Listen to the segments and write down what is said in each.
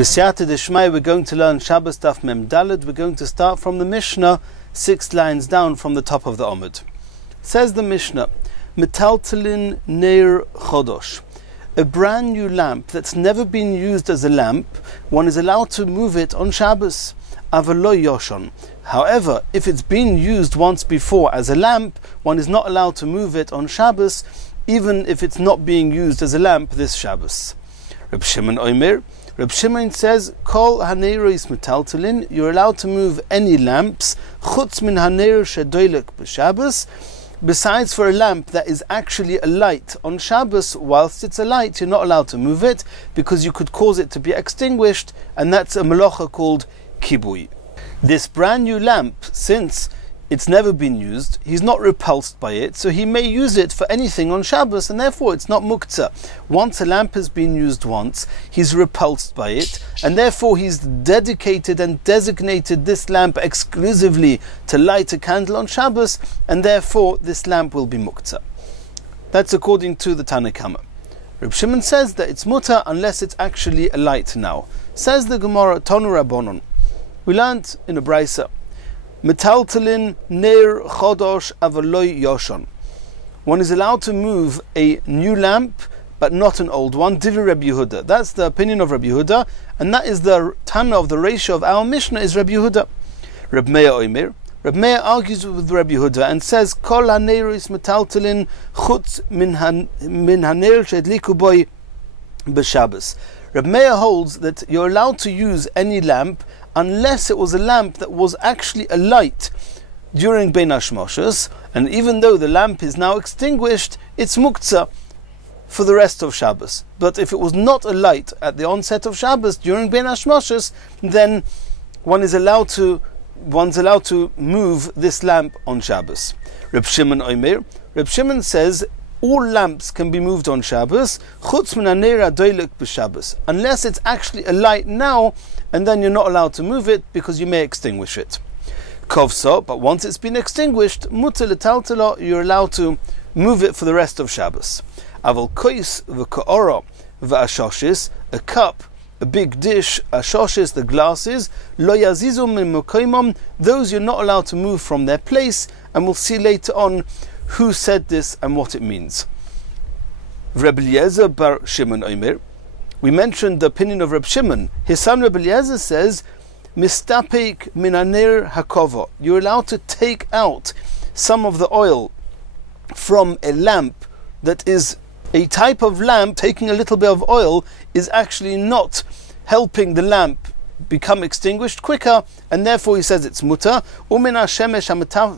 B'siyata d'shmai, we're going to learn Shabbos Daf Mem Daled. We're going to start from the Mishnah, 6 lines down from the top of the Omid. Says the Mishnah, Metaltalin Neir Chodosh. A brand new lamp that's never been used as a lamp, one is allowed to move it on Shabbos. Avalo Yoshon. However, if it's been used once before as a lamp, one is not allowed to move it on Shabbos, even if it's not being used as a lamp this Shabbos. Reb Shimon Omer. Reb Shimon says, Kol haneros metaltalin, you're allowed to move any lamps, chutz min haner shedoilek b'Shabbos, besides for a lamp that is actually a light on Shabbos. Whilst it's a light, you're not allowed to move it, because you could cause it to be extinguished, and that's a melacha called kibui. This brand new lamp, since it's never been used, he's not repulsed by it, so he may use it for anything on Shabbos, and therefore it's not muktzah. Once a lamp has been used once, he's repulsed by it, and therefore he's dedicated and designated this lamp exclusively to light a candle on Shabbos, and therefore this lamp will be muktzah. That's according to the Tanna Kama. Reb Shimon says that it's mutter unless it's actually a light now. Says the Gemara, Tonu Rabbonon. We learned in a brisa, Metaltalin Neir Chodosh Avaloi Yoshon. One is allowed to move a new lamp, but not an old one. Divi Reb Yehuda. That's the opinion of Reb Yehuda, and that is the Tana of the ratio of our Mishnah is Reb Yehuda. Reb Meir Omer. Reb Meir argues with Reb Yehuda and says, Kol haneros metaltalin chutz min haner shedliku boy b'Shabbos. Reb Meir holds that you're allowed to use any lamp unless it was a lamp that was actually a light during Bein HaShmoshes, and even though the lamp is now extinguished, it's muktzah for the rest of Shabbos. But if it was not a light at the onset of Shabbos during Bein HaShmoshes, then one's allowed to move this lamp on Shabbos. Reb Shimon Omer. Reb Shimon says all lamps can be moved on Shabbos, chutz min haner hadoilek b'Shabbos, unless it's actually a light now, and then you're not allowed to move it because you may extinguish it. Kovso, but once it's been extinguished, muter letaltelo, you're allowed to move it for the rest of Shabbos. Aval kois v'ko'oro v'ashoshis, a cup, a big dish, ashoshis, the glasses, lo yazizu min mokoimom, those you're not allowed to move from their place, and we'll see later on who said this and what it means. Reb Eliezer bar Shimon Omer. We mentioned the opinion of Reb Shimon. His son Reb Eliezer says, Mistapek min haner hakovo. You're allowed to take out some of the oil from a lamp that is a type of lamp. Taking a little bit of oil is actually not helping the lamp become extinguished quicker, and therefore he says it's mutter. Umin hashemen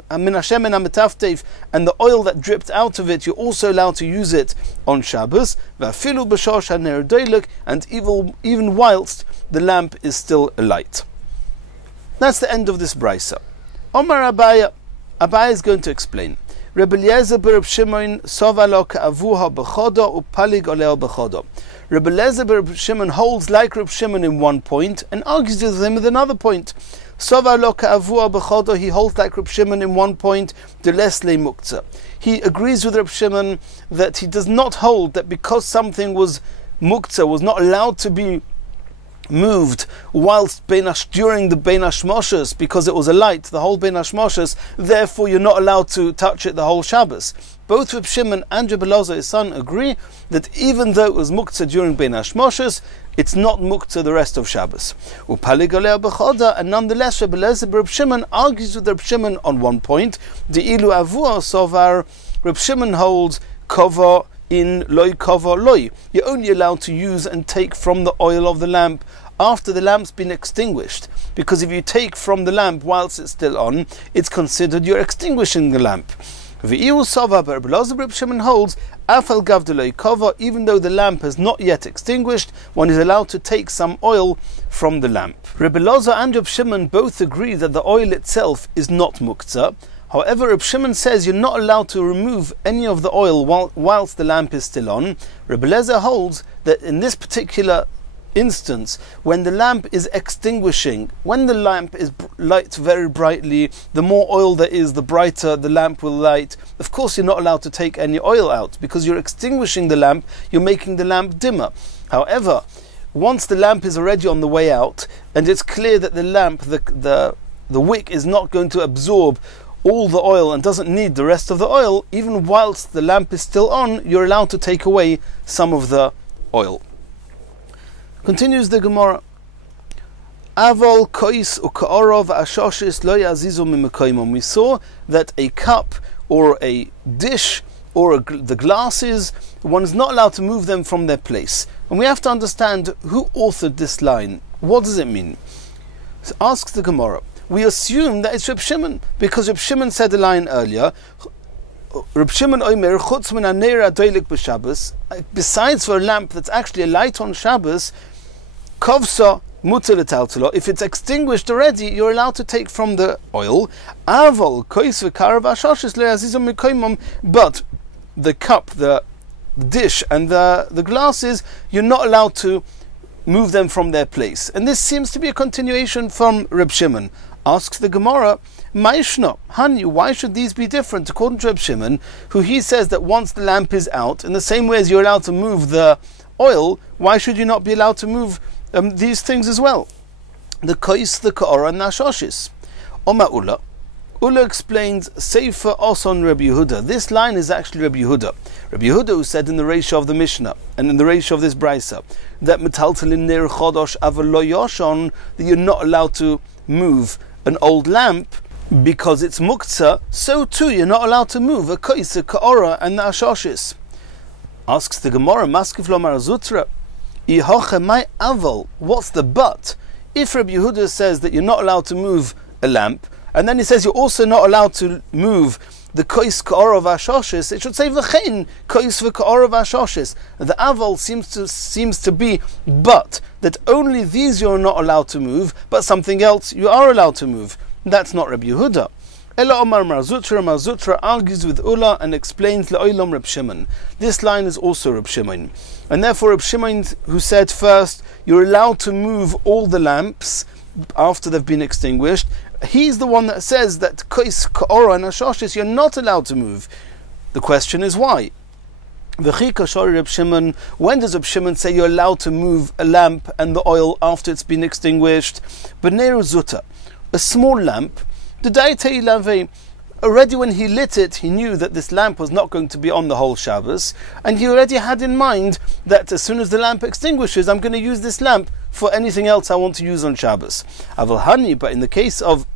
hametaftev, and the oil that dripped out of it, you're also allowed to use it on Shabbos. V'afilu b'shosh haner doilek, and even whilst the lamp is still alight. That's the end of this brisa. Omar Abaya. Abaya is going to explain. Reb Eliezer b'Reb Shimon sova lo ka'avuha b'chodo upalig oleo b'chodo. Reb Eliezer b'Reb Shimon holds like Reb Shimon in one point and argues with him with another point. Sova lo ka'avuha b'chodo, he holds like Reb Shimon in one point, de les le muktzah. He agrees with Reb Shimon that he does not hold that because something was muktzah, was not allowed to be moved whilst during the Bein HaShmoshes, because it was a light, the whole Bein HaShmoshes, therefore you're not allowed to touch it the whole Shabbos. Both Reb Shimon and Reb Eliezer, his son, agree that even though it was muktzah during Bein HaShmoshes, it's not muktzah the rest of Shabbos. Upalig oleo b'choda, and nonetheless Reb Eliezer Reb Shimon argues with Reb Shimon on one point. De'ilu avua sovar, Reb Shimon holds kova in loy kova loy. You're only allowed to use and take from the oil of the lamp after the lamp's been extinguished, because if you take from the lamp whilst it's still on, it's considered you're extinguishing the lamp. V'iu sova, but Reb Shimon holds afal gav de loy kova, even though the lamp has not yet extinguished, one is allowed to take some oil from the lamp. Reb Eliezer and Reb Shimon both agree that the oil itself is not muktzah. However, Reb Shimon says you're not allowed to remove any of the oil whilst the lamp is still on. Reb Eliezer holds that in this particular instance, when the lamp is extinguishing, when the lamp is light very brightly, the more oil there is, the brighter the lamp will light. Of course, you're not allowed to take any oil out, because you're extinguishing the lamp, you're making the lamp dimmer. However, once the lamp is already on the way out, and it's clear that the lamp, the wick is not going to absorb all the oil and doesn't need the rest of the oil, even whilst the lamp is still on, you're allowed to take away some of the oil. Continues the Gemara. Avol kois ukaorov ashoshis lo yazizu mimekoimon. We saw that a cup or a dish or the glasses, one is not allowed to move them from their place. And we have to understand who authored this line. What does it mean? So asks the Gemara. We assume that it's Reb Shimon, because Reb Shimon said a line earlier, Reb Shimon omer chutz min haner hadolik b'Shabbos, besides for a lamp that's actually a light on Shabbos, kovsa mutar l'taltalo, if it's extinguished already, you're allowed to take from the oil. Avol kois v'karav hashoshes lo yazizum mikoimom, but the cup, the dish, and the glasses, you're not allowed to move them from their place. And this seems to be a continuation from Reb Shimon. Asks the Gemara, Maishna, Hani, why should these be different? According to Reb Shimon, who he says that once the lamp is out, in the same way as you're allowed to move the oil, why should you not be allowed to move these things as well? The kois, the ka'ora, and nashoshis. Oma Ula. Ula explains, Sefer Oson Rabbi Yehuda. This line is actually Rabbi Yehuda. Rabbi Yehuda, who said in the ratio of the Mishnah, and in the ratio of this brisa, that metaltalin ner chodosh aval lo yoshon, that you're not allowed to move an old lamp because it's muktzah, so too you're not allowed to move a kois, a ka'ora, and the ashoshis. Asks the Gemara, Maskif Lomar Zutra, Ihoche mai aval, what's the but? If Rabbi Yehuda says that you're not allowed to move a lamp, and then he says you're also not allowed to move the kois ka'ora v'ashoshis, it should say v'chein kois v'ka'ora v'ashoshis. The aval seems to be but, that only these you're not allowed to move, but something else you are allowed to move. That's not Rabbi Yehuda. Ela Omar Mar Zutra argues with Ula and explains Le'olam Reb Shimon. This line is also Reb Shimon. And therefore Reb Shimon, who said first, you're allowed to move all the lamps after they've been extinguished, he's the one that says that kois, ka'ora, and ashoshis you're not allowed to move. The question is why? Reb Shimon, when does Reb Shimon say you're allowed to move a lamp and the oil after it's been extinguished? B'ner zuta, a small lamp, already when he lit it, he knew that this lamp was not going to be on the whole Shabbos, and he already had in mind that as soon as the lamp extinguishes, I'm going to use this lamp for anything else I want to use on Shabbos. Aval hani, but in the case of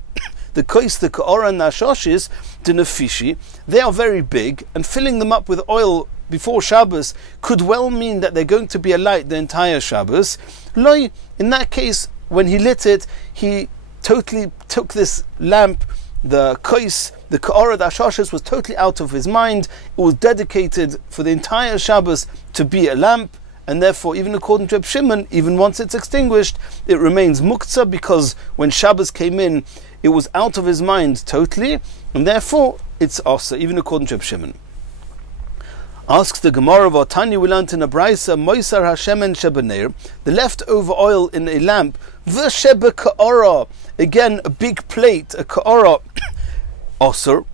the kois, the ka'ora, and the ashoshis, the nefishi, they are very big, and filling them up with oil before Shabbos could well mean that they're going to be alight the entire Shabbos. Loi, in that case, when he lit it, he totally took this lamp, the kois, the ka'ora, the ashoshis, was totally out of his mind. It was dedicated for the entire Shabbos to be a lamp, and therefore, even according to Reb Shimon, even once it's extinguished, it remains muktzah, because when Shabbos came in, it was out of his mind totally, and therefore it's asa, even according to Reb Shimon. Asks the Gemara, V'atani, we learned in a brisa, Moisar Hashemen shebener, the leftover oil in a lamp, v'shebe ka'ora, again a big plate, a ka'ora, osir.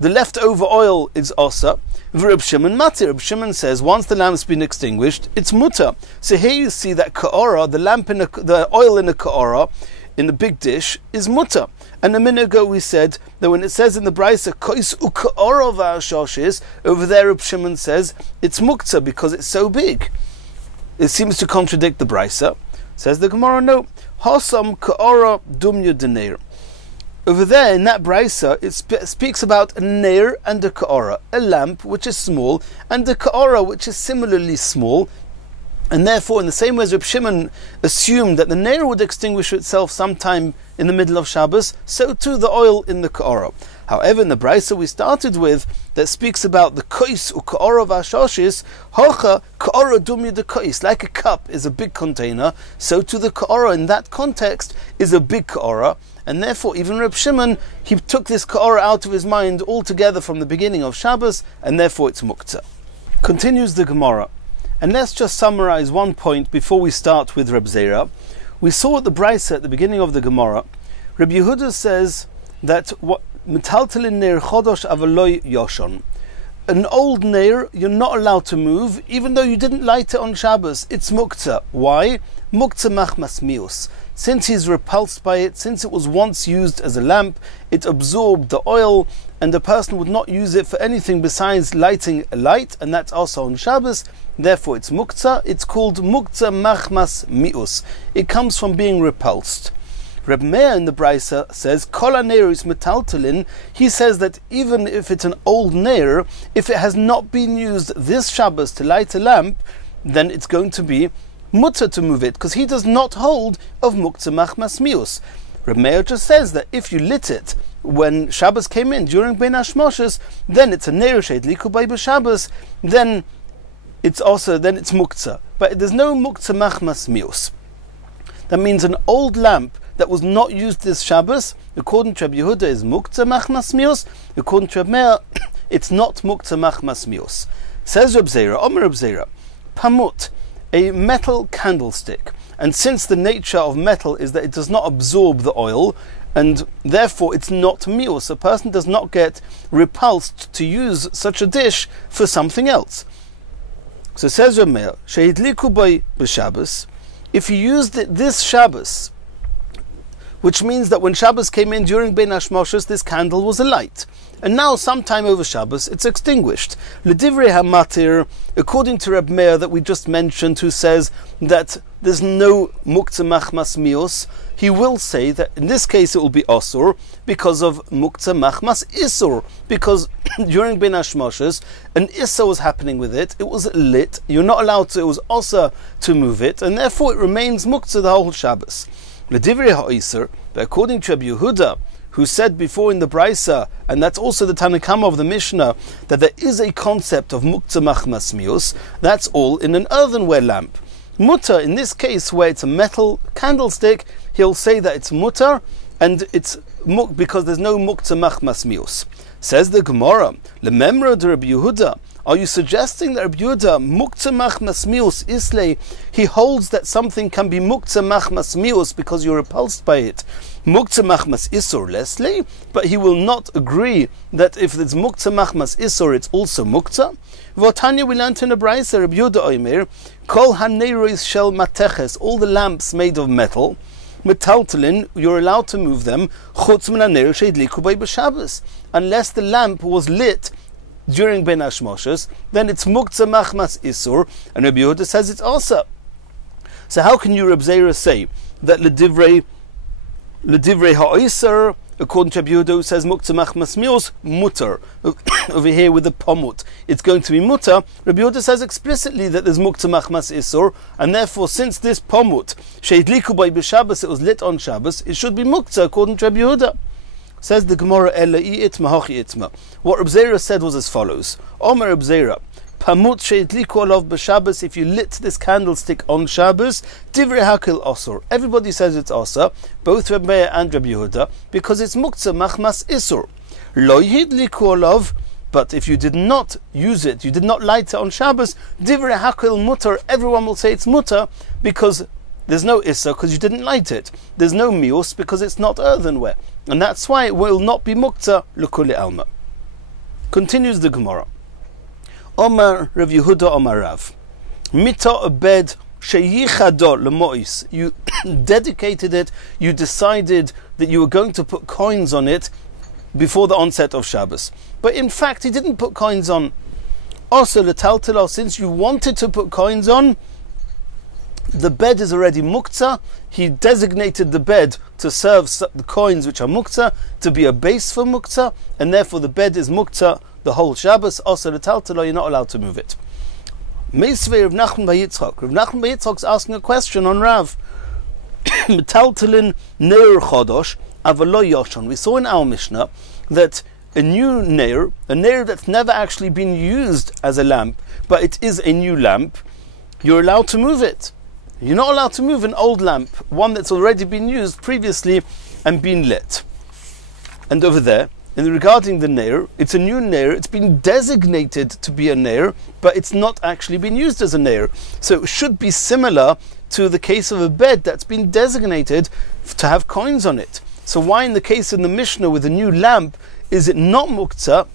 The leftover oil is osa. Reb Shimon matir. Reb Shimon says once the lamp's been extinguished, it's muta. So here you see that ka'ora, the lamp in the oil in a ka'ora, in a big dish, is muta. And a minute ago we said that when it says in the brisa kois uka'ora v'ashoshis, over there Reb Shimon says it's mukta because it's so big. It seems to contradict the brisa. Says the Gemara, no. Hasam ka'ora dumya deneir. Over there in that brisa, it speaks about a neir and a ka'ora, a lamp which is small, and a ka'ora which is similarly small. And therefore, in the same way as Reb Shimon assumed that the neir would extinguish itself sometime in the middle of Shabbos, so too the oil in the ka'ora. However, in the brisa we started with, that speaks about the kois u ka'ora v'ashoshis, hocha ka'ora dumya de kois, like a cup is a big container, so too the ka'ora in that context is a big ka'ora, and therefore even Reb Shimon, he took this ka'ora out of his mind altogether from the beginning of Shabbos, and therefore it's muktzah. Continues the Gemara. And let's just summarize one point before we start with Reb Zera. We saw at the brisa at the beginning of the Gemara, Reb Yehuda says that metaltalin ner chodosh avaloi yoshon. an old nair you're not allowed to move, even though you didn't light it on Shabbos. It's muktzah. Why? Muktzah machmas mius. Since he's repulsed by it, since it was once used as a lamp, it absorbed the oil, and the person would not use it for anything besides lighting a light, and that's also on Shabbos. Therefore it's muktzah. It's called muktzah machmas mius. It comes from being repulsed. Reb Meir in the Brisa says, Kol ha-neir is metaltalin. He says that even if it's an old neir, if it has not been used this Shabbos to light a lamp, then it's going to be mutter to move it, because he does not hold of muktzah machmas mius. Reb Meir just says that if you lit it when Shabbos came in during Ben Hashmoshes, then it's a neir sheidliku by b'Shabbos, then it's muktzah. But there's no muktzah machmas mius. That means an old lamp that was not used this Shabbos, according to Reb Yehuda, is muktzah machmas mius. According to Reb Meir, it's not muktzah machmas mius. Says Reb Zera, Omer Reb Zera, pamut, a metal candlestick. And since the nature of metal is that it does not absorb the oil, and therefore it's not mius, a person does not get repulsed to use such a dish for something else. So says Reb Meir, shehidliku by b'Shabbos, if you used it this Shabbos, which means that when Shabbos came in during Ben Hashmoshes, this candle was alight, and now sometime over Shabbos it's extinguished. L'divrei hamatir, according to Reb Meir that we just mentioned, who says that there's no muktzah machmas mius, he will say that in this case it will be osur because of muktzah machmas isur, because during Ben Hashmoshes an issa was happening with it. It was lit. You're not allowed to. It was osur to move it, and therefore it remains muktzah the whole Shabbos. L'divrei ha'isur, but according to Reb Yehuda, who said before in the Brisa, and that's also the Tanakama of the Mishnah, that there is a concept of muktzah machmas mius, that's all in an earthenware lamp. Mutter, in this case where it's a metal candlestick, he'll say that it's mutter, and it's because there's no muktzah machmas mius. Says the Gemara, Lememra de Reb Yehuda, are you suggesting that Reb Yehuda, muktzah machmas mius islay, he holds that something can be muktzah machmas mius because you're repulsed by it, muktzah machmas isur leslie, but he will not agree that if there's muktzah machmas isur, it's also muktzah? V'otanya, we learned in a Brisa, Reb Yehuda oimer, kol ha-neiros shel mateches, all the lamps made of metal, metaltalin, you're allowed to move them, chutz min ha-neir sheidliku by b'Shabbos, unless the lamp was lit during Ben Hashmoshes, then it's muktzah machmas isur, and Reb Yehuda says it's also. So how can you, Reb Zera, say that l'divrei ha'isur, according to Reb Yehuda, who says muktzah machmas mius, mutter, over here with the pomut, it's going to be mutter. Reb Yehuda says explicitly that there's muktzah machmas isur, and therefore since this pomut sheidliku by b'Shabbos, it was lit on Shabbos, it should be muktzah according to Reb Yehuda. Says the Gemara, what Reb Zera said was as follows: Omer Reb Zera, pamut sheidliku alav b'Shabbos, if you lit this candlestick on Shabbos, divrei hakil osur. Everybody says it's osur, both Reb Meir and Reb Yehuda, because it's muktzah machmas isur. Lo yidliku alav, but if you did not use it, you did not light it on Shabbos, divrei hakil mutter, everyone will say it's mutter, because there's no issa, because you didn't light it. There's no mius, because it's not earthenware. And that's why it will not be muktzah l'kuli alma. Continues the Gemara. Omar Rav Yehuda Omar Rav, mita a bed sheyichado lemois. You dedicated it. You decided that you were going to put coins on it before the onset of Shabbos, but in fact he didn't put coins on. Also letaltelo, since you wanted to put coins on, the bed is already muktzah. He designated the bed to serve the coins which are muktzah, to be a base for muktzah, and therefore the bed is muktzah the whole Shabbos. Also the taltalo, you're not allowed to move it. Meisvei Rav Nachman bar Yitzchak. Rav Nachman bar Yitzchak's asking a question on Rav. Metaltalin neir chodosh avalo yoshon. We saw in our Mishnah that a new neir, a neir that's never actually been used as a lamp, but it is a new lamp, you're allowed to move it. You're not allowed to move an old lamp, one that's already been used previously and been lit. And over there, and regarding the neir, it's a new neir, it's been designated to be a neir, but it's not actually been used as a neir. So it should be similar to the case of a bed that's been designated to have coins on it. So why in the case in the Mishnah with a new lamp is it not muktzah,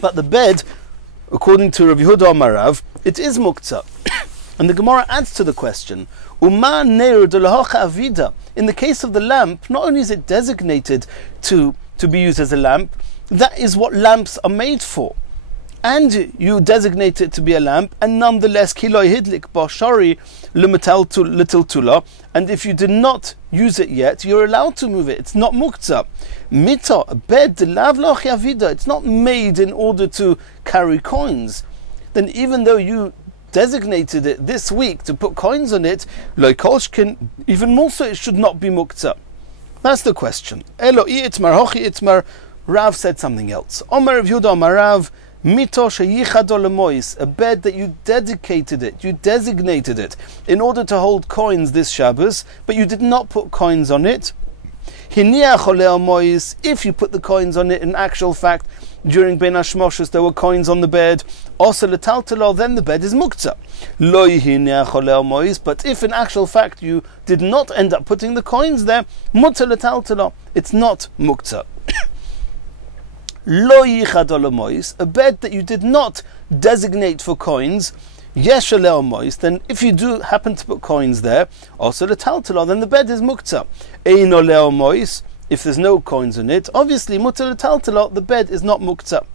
but the bed according to Rav Yehuda Amar Rav, it is muktzah. And the Gemara adds to the question, Uma neir de lahocha avida. In the case of the lamp, not only is it designated to be used as a lamp, that is what lamps are made for. And you designate it to be a lamp, and nonetheless, kiloi hidlik bashari limital to little tula. And if you did not use it yet, you're allowed to move it. It's not muktzah. Mita, a bed, lav lochi avida. It's not made in order to carry coins. Then even though you designated it this week to put coins on it, loikolshkin, even more so, it should not be muktzah. That's the question. Elo itmar hochi itmar. Rav said something else. Omer Rav Yehuda Amar Rav, mito sheyichado lemois, a bed that you dedicated it, you designated it in order to hold coins this Shabbos, but you did not put coins on it. Hiniach oleh mois, if you put the coins on it, in actual fact, during Ben Hashmoshes there were coins on the bed, also letaltalo, then the bed is muktzah. Lo hiniach oleh mois, but if in actual fact you did not end up putting the coins there, mutter letaltalo, it's not muktzah. Lo yichad oleh mois, a bed that you did not designate for coins, yesh oleh mois, then if you do happen to put coins there, also letaltalo, then the bed is muktzah. Ein oleh mois, if there's no coins in it, obviously mutter letaltalo, the bed is not muktzah.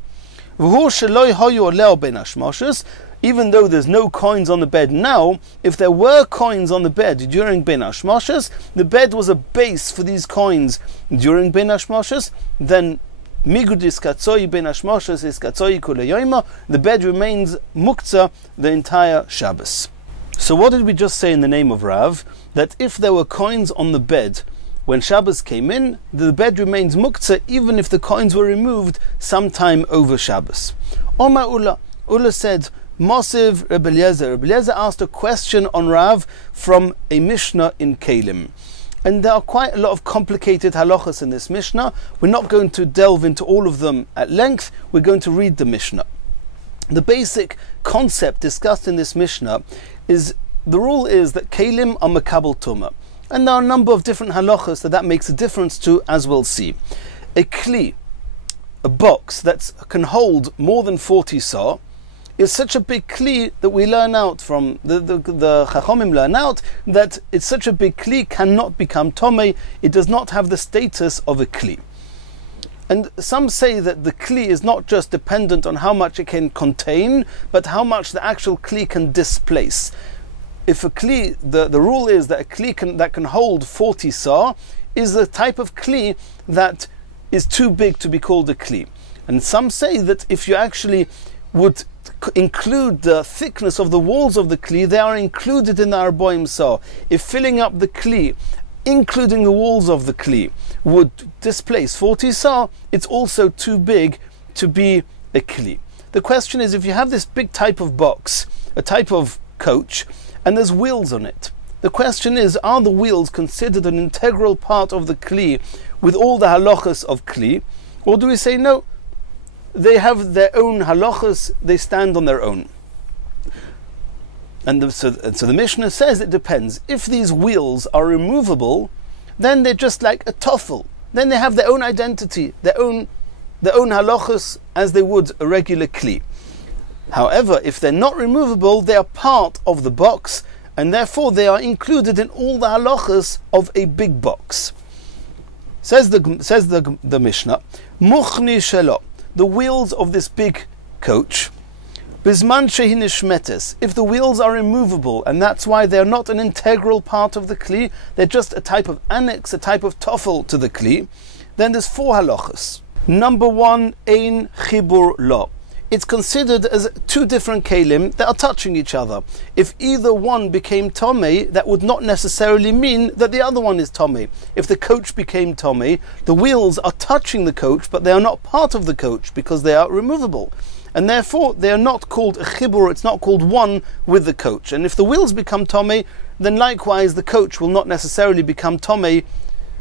V'hu sheloi hoyu oleh ben hashmoshes, even though there's no coins on the bed now, if there were coins on the bed during Ben Hashmoshes, the bed was a base for these coins during Ben Hashmoshes, then Migudis katzoi ben hashmoshes is katzoi kule yoima. The bed remains muktzah the entire Shabbos. So what did we just say in the name of Rav? That if there were coins on the bed when Shabbos came in, the bed remains muktzah even if the coins were removed sometime over Shabbos. Omar Ula said, Mosiv Rebbe Eliezer. Rebbe Eliezer asked a question on Rav from a Mishnah in Kalim. And there are quite a lot of complicated halachas in this Mishnah. We're not going to delve into all of them at length. We're going to read the Mishnah. The basic concept discussed in this Mishnah is, the rule is that Kalim are makabel tumah. And there are a number of different halachas that makes a difference to, as we'll see. A kli, a box that can hold more than 40 sah, is such a big kli that we learn out from, the Chachomim learn out, that it's such a big kli cannot become tomei, it does not have the status of a kli. And some say that the kli is not just dependent on how much it can contain, but how much the actual kli can displace. If a kli, the rule is that a kli that can hold 40 sah is the type of kli that is too big to be called a kli. And some say that if you actually would include the thickness of the walls of the kli, they are included in the arboim sah. If filling up the kli, including the walls of the kli, would displace 40 sah, it's also too big to be a kli. The question is, if you have this big type of box, a type of coach, and there's wheels on it, the question is, are the wheels considered an integral part of the kli with all the halachas of kli, or do we say no, they have their own halachas, they stand on their own? And so the Mishnah says it depends. If these wheels are removable, then they're just like a toffel. Then they have their own identity, their own halachas, as they would a regular kli. However, if they're not removable, they are part of the box, and therefore they are included in all the halachas of a big box. Says the Mishnah, Muchni shelo, the wheels of this big coach, bisman shehi nishmetes, if the wheels are removable, and that's why they're not an integral part of the kli, they're just a type of annex, a type of toffel to the kli, then there's 4 halachas. Number 1, ein chibur lo. It's considered as 2 different kalim that are touching each other. If either one became tomei, that would not necessarily mean that the other one is tomei. If the coach became tomei, the wheels are touching the coach, but they are not part of the coach because they are removable. And therefore, they are not called a chibur, it's not called one with the coach. And if the wheels become tomei, then likewise the coach will not necessarily become tomei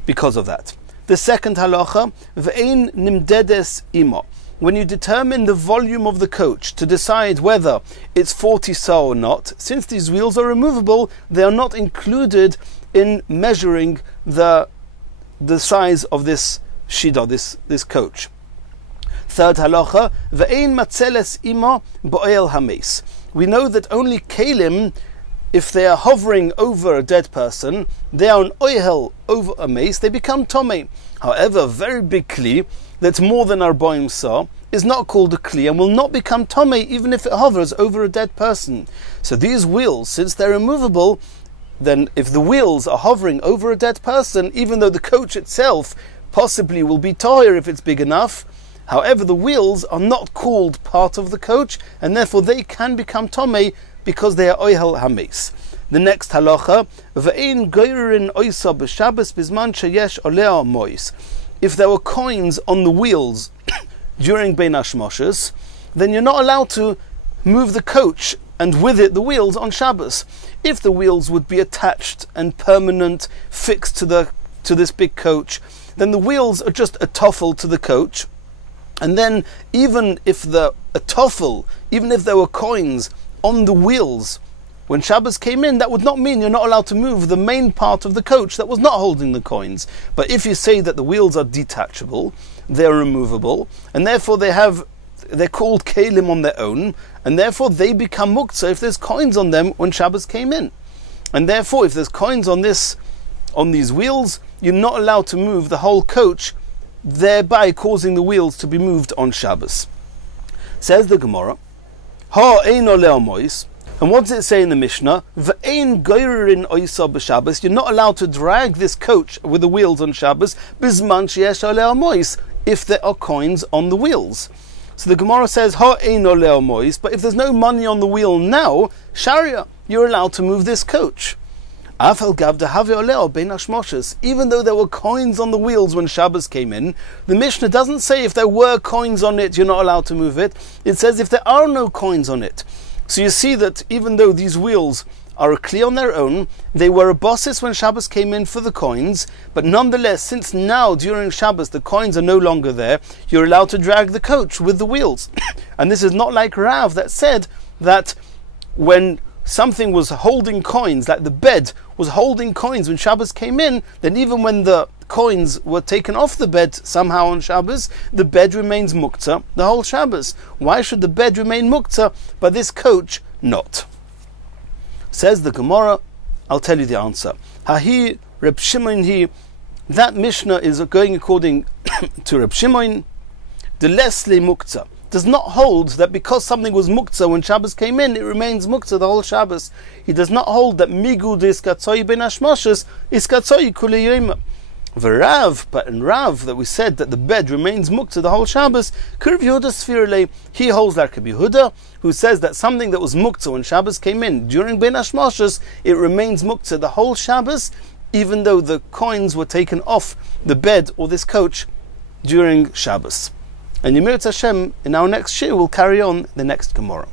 because of that. The second halacha, ve'ein nimdedes imo. When you determine the volume of the coach to decide whether it's 40 sah or not, since these wheels are removable, they are not included in measuring the size of this shida, this coach. Third halacha, ve'ein matzeles ima bo'el hames. We know that only kelim, if they are hovering over a dead person, they are an oihel over a mace, they become tomei. However, a very big kli that's more than our boim saw is not called a kli and will not become tomei even if it hovers over a dead person. So these wheels, since they're immovable, then if the wheels are hovering over a dead person, even though the coach itself possibly will be taher if it's big enough, however, the wheels are not called part of the coach, and therefore they can become tomei because they are oihel hames. The next halacha, ve'ein goyrin oisa b'Shabbos bizman sheyesh olea mois. If there were coins on the wheels during Bein Hashmoshes, then you're not allowed to move the coach and with it the wheels on Shabbos. If the wheels would be attached and permanent, fixed to this big coach, then the wheels are just a toffel to the coach. And then even if there were coins on the wheels when Shabbos came in, that would not mean you're not allowed to move the main part of the coach that was not holding the coins. But if you say that the wheels are detachable, they're removable, and therefore they're called kelim on their own, and therefore they become muktzah if there's coins on them when Shabbos came in. And therefore, if there's coins on these wheels, you're not allowed to move the whole coach, thereby causing the wheels to be moved on Shabbos. Says the Gemara, Ha ein oleh mois. And what does it say in the Mishnah? Ve'ein goyrin oisa b'Shabbos. You're not allowed to drag this coach with the wheels on Shabbos, bizman sheyesh oleh mois, if there are coins on the wheels. So the Gemara says, Ha ein oleh mois, but if there's no money on the wheel now, sharia, you're allowed to move this coach. Even though there were coins on the wheels when Shabbos came in, the Mishnah doesn't say if there were coins on it, you're not allowed to move it. It says if there are no coins on it. So you see that even though these wheels are a kli on their own, they were a bosses when Shabbos came in for the coins, but nonetheless, since now during Shabbos the coins are no longer there, you're allowed to drag the coach with the wheels. And this is not like Rav that said that when something was holding coins, like the bed was holding coins when Shabbos came in, then even when the coins were taken off the bed somehow on Shabbos, the bed remains muktzah the whole Shabbos. Why should the bed remain muktzah, but this coach not? Says the Gemara, I'll tell you the answer. Hahi Reb Shimon hi, that Mishnah is going according to Reb Shimon, the lesle muktzah. Does not hold that because something was muktzah when Shabbos came in, it remains muktzah the whole Shabbos. He does not hold that migud iskatzoi ben hashmoshes iskatzoi kule yoma. V'Rav, but in Rav that we said that the bed remains muktzah the whole Shabbos, Kurv Yehuda Sfirle, he holds like Rabbi Yehuda, who says that something that was muktzah when Shabbos came in during ben hashmoshes, it remains muktzah the whole Shabbos, even though the coins were taken off the bed or this coach during Shabbos. And Yemirat Hashem, in our next shiur, we'll carry on the next Gemara.